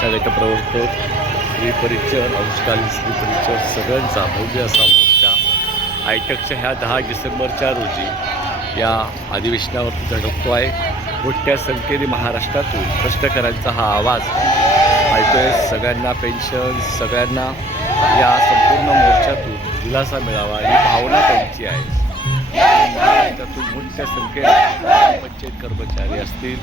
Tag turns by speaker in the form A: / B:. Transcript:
A: आशा प्रवर्तक स्त्री परिचर अंशकालीन स्त्री परिचर सगळ्यांचा भव्य असा मोर्चा. आयटकच्या ह्या दहा डिसेंबरच्या रोजी या अधिवेशनावरती धडकतो आहे मोठ्या संख्येने महाराष्ट्रातून कष्टकऱ्यांचा हा आवाज ऐकतोय. सगळ्यांना पेन्शन सगळ्यांना या संपूर्ण मोर्चातून दिलासा मिळावा ही भावना त्यांची आहे. महाराष्ट्रातून मोठ्या संख्येने पंचायत कर्मचारी असतील